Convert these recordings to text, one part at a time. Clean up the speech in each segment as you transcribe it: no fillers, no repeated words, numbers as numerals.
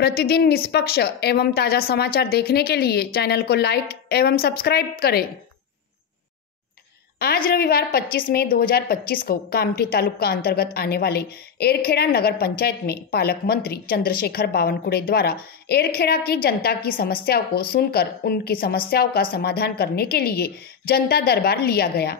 प्रतिदिन निष्पक्ष एवं ताज़ा समाचार देखने के लिए चैनल को लाइक एवं सब्सक्राइब करें। आज रविवार 25 मई 2025 को कामठी तालुका अंतर्गत आने वाले एरखेड़ा नगर पंचायत में पालक मंत्री चंद्रशेखर बावनकुळे द्वारा एरखेड़ा की जनता की समस्याओं को सुनकर उनकी समस्याओं का समाधान करने के लिए जनता दरबार लिया गया,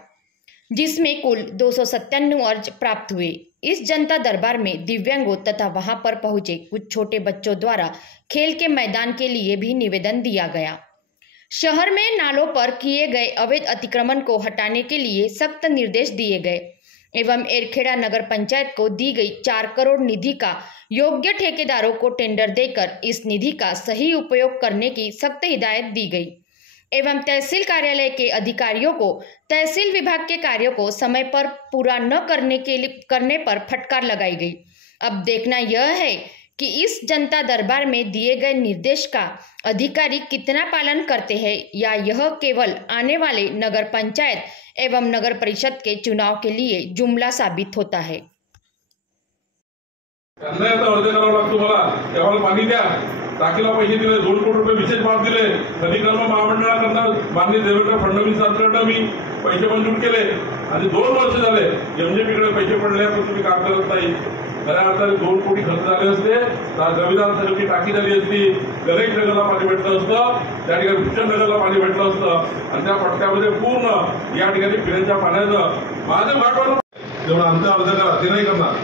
जिसमें कुल 297 अर्ज प्राप्त हुए। इस जनता दरबार में दिव्यांगों तथा वहां पर पहुंचे कुछ छोटे बच्चों द्वारा खेल के मैदान के लिए भी निवेदन दिया गया। शहर में नालों पर किए गए अवैध अतिक्रमण को हटाने के लिए सख्त निर्देश दिए गए एवं एरखेड़ा नगर पंचायत को दी गई 4 करोड़ निधि का योग्य ठेकेदारों को टेंडर देकर इस निधि का सही उपयोग करने की सख्त हिदायत दी गई एवं तहसील कार्यालय के अधिकारियों को तहसील विभाग के कार्यों को समय पर पूरा न करने पर फटकार लगाई गई। अब देखना यह है कि इस जनता दरबार में दिए गए निर्देश का अधिकारी कितना पालन करते हैं या यह केवल आने वाले नगर पंचायत एवं नगर परिषद के चुनाव के लिए जुमला साबित होता है। टाकीला पैसे दिले, 2 कोटी रुपये विशेष माफ दिले, नदीकर्म महामंडळाकडून माननीय देवेंद्र फडणवीस सरकारने मी पैसे मंजूर केले आणि 2 वर्ष झाले एमजेपीकडे पैसे पडले पण तुम्ही काम करत नाही। खऱ्या अर्थाने 2 कोटी खर्च झाले असते तर रविदास नगरची टाकी झाली असती, गणेश नगरला पाणी भेटलं असतं, त्या ठिकाणी भूषण नगरला पाणी भेटलं असतं आणि त्या पट्ट्यामध्ये पूर्ण या ठिकाणी पिण्याच्या पाण्याचं माझं घाटवर जेवढा आमचा अर्ज करा ते नाही करणार।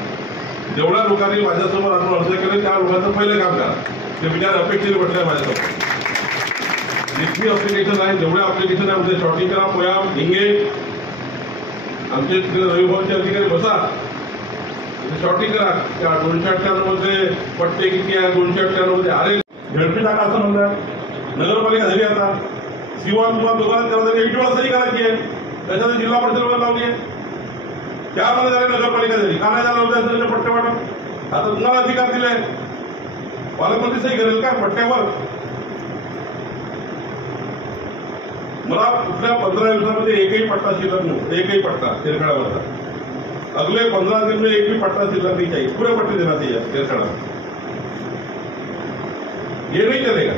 जेवढ्या लोकांनी माझ्यासमोर आपण अर्ज केले त्या लोकांचं पहिले काम करा, ते विचार अपेक्षित म्हटलंय माझ्यासमोर। जितकी अप्लिकेशन आहे जेवढ्या अप्लिकेशन आहे उद्या शॉर्टिंग करा, पोयाम ढिंगे आमचे रविभावचे अधिकारी बसा, शॉर्टिंग करा। त्या 298 मध्ये पट्टे किती आहे, 298 मध्ये आले झडपी टाका असं म्हणतात। नगरपालिका झाली आता सीवा किंवा दुकानात त्याला तरी 8 सही करायची आहे, त्याच्यात जिल्हा परिषदेवर लावली आहे। 4 महिने झाले नगरपालिका झाली, का नाही झालं होतं पट्टे वाटप? आता तुम्हाला अधिकार दिले, पालकमंत्री सही करेल का पट्ट्यावर? मला कुठल्या 15 दिवसामध्ये एकही पट्टा शिल्लक नाही, एकही पट्टा एरखेड़ावरचा। अगले 15 दिन में एक भी पट्टा शिल्लक नहीं चाहिए, पूरे पट्टे देना चाहिए एरखेड़ा। ये नहीं चलेगा।